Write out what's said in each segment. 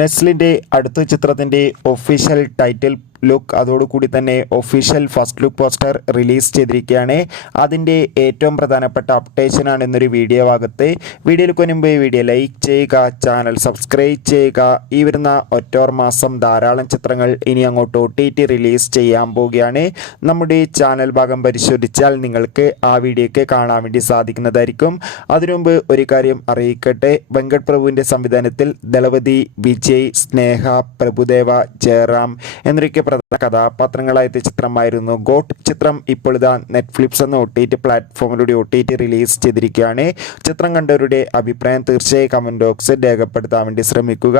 നെസ്ലിൻ്റെ അടുത്ത ചിത്രത്തിൻ്റെ official title look അതോടുകൂടി തന്നെ official first look poster release ചെയ്തിരിക്കുകയാണ്. അതിൻ്റെ ഏറ്റവും പ്രധാനപ്പെട്ട അപ്ഡേഷനാണ് എന്നൊരു വീഡിയോ ഭാഗത്ത്. വീഡിയോയിലേക്ക് മുൻപ് വീഡിയോ ലൈക്ക് ചെയ്യുക, ചാനൽ സബ്സ്ക്രൈബ് ചെയ്യുക. ഈ വരുന്ന ഒക്ടോബർ മാസം ധാരാളം ചിത്രങ്ങൾ ഇനി അങ്ങോട്ട് OTT റിലീസ് ചെയ്യാൻ പോവുകയാണ്. നമ്മുടെ ചാനൽ ഭാഗം പരിശോധിച്ചാൽ നിങ്ങൾക്ക് ആ വീഡിയോയ്ക്ക് കാണാൻ വേണ്ടി സാധിക്കുന്നതായിരിക്കും. അതിനുമുമ്പ് ഒരു കാര്യം അറിയിക്കട്ടെ, വെങ്കട് പ്രഭുവിൻ്റെ സംവിധാനത്തിൽ ദളപതി, വിജയ്, സ്നേഹ, പ്രഭുദേവ, ജയറാം എന്നൊക്കെ പ്രധാന കഥാപാത്രങ്ങളായ ചിത്രമായിരുന്നു ഗോട്ട്. ചിത്രം ഇപ്പോൾ ഇതാ നെറ്റ്ഫ്ലിക്സ് എന്ന OTT പ്ലാറ്റ്ഫോമിലൂടെ OTT റിലീസ് ചെയ്തിരിക്കുകയാണ്. ചിത്രം കണ്ടവരുടെ അഭിപ്രായം തീർച്ചയായും കമൻറ്റ് ബോക്സിൽ രേഖപ്പെടുത്താൻ വേണ്ടി ശ്രമിക്കുക.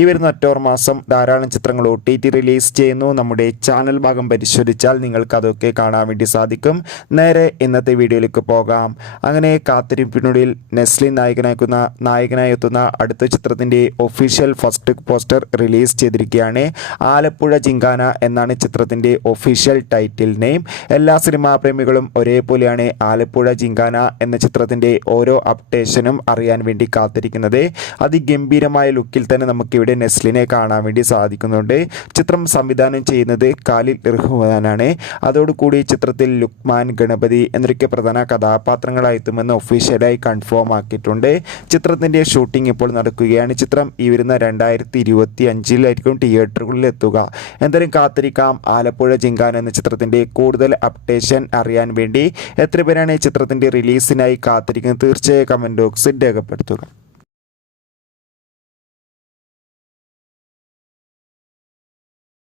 ഈ വരുന്ന ഒക്ടോബർ മാസം ധാരാളം ചിത്രങ്ങൾ OTT റിലീസ് ചെയ്യുന്നു. നമ്മുടെ ചാനൽ ഭാഗം പരിശോധിച്ചാൽ നിങ്ങൾക്ക് അതൊക്കെ കാണാൻ വേണ്ടി സാധിക്കും. നേരെ ഇന്നത്തെ വീഡിയോയിലേക്ക് പോകാം. അങ്ങനെ കാത്തിരിപ്പിനുള്ളിൽ നെസ്ലിൻ നായകനായി എത്തുന്ന അടുത്ത ചിത്രത്തിൻ്റെ official first look poster release ചെയ്തിരിക്കുകയാണ്. ആലപ്പുഴ ജിങ്കാന എന്നാണ് ചിത്രത്തിൻ്റെ ഒഫീഷ്യൽ ടൈറ്റിൽ നെയിം. എല്ലാ സിനിമാ പ്രേമികളും ഒരേപോലെയാണ് ആലപ്പുഴ ജിങ്കാന എന്ന ചിത്രത്തിൻ്റെ ഓരോ അപ്ഡേഷനും അറിയാൻ വേണ്ടി കാത്തിരിക്കുന്നത്. അതിഗംഭീരമായ ലുക്കിൽ തന്നെ നമുക്കിവിടെ നെസ്ലിനെ കാണാൻ വേണ്ടി സാധിക്കുന്നുണ്ട്. ചിത്രം സംവിധാനം ചെയ്യുന്നത് ഖാലിൽ റഹ്മാനാണ്. അതോടുകൂടി ചിത്രത്തിൽ ലുക്മാൻ, ഗണപതി എന്നൊക്കെ പ്രധാന കഥാപാത്രങ്ങളായി എത്തുമെന്ന് ഒഫീഷ്യലായി കൺഫേം ആക്കിയിട്ടുണ്ട്. ചിത്രത്തിൻ്റെ ഷൂട്ടിംഗ് ഇപ്പോൾ നടക്കുകയാണ്. ചിത്രം ഈ വരുന്ന 2025 തിയേറ്ററുകളിൽ എത്തുക. എന്തായാലും കാത്തിരിക്കാം. ആലപ്പുഴ ജിങ്കാന എന്ന ചിത്രത്തിൻ്റെ കൂടുതൽ അപ്ഡേഷൻ അറിയാൻ വേണ്ടി എത്ര പേരാണ് ചിത്രത്തിൻ്റെ റിലീസിനായി കാത്തിരിക്കുന്നത് തീർച്ചയായും കമൻറ്റ് ബോക്സിൽ രേഖപ്പെടുത്തുക.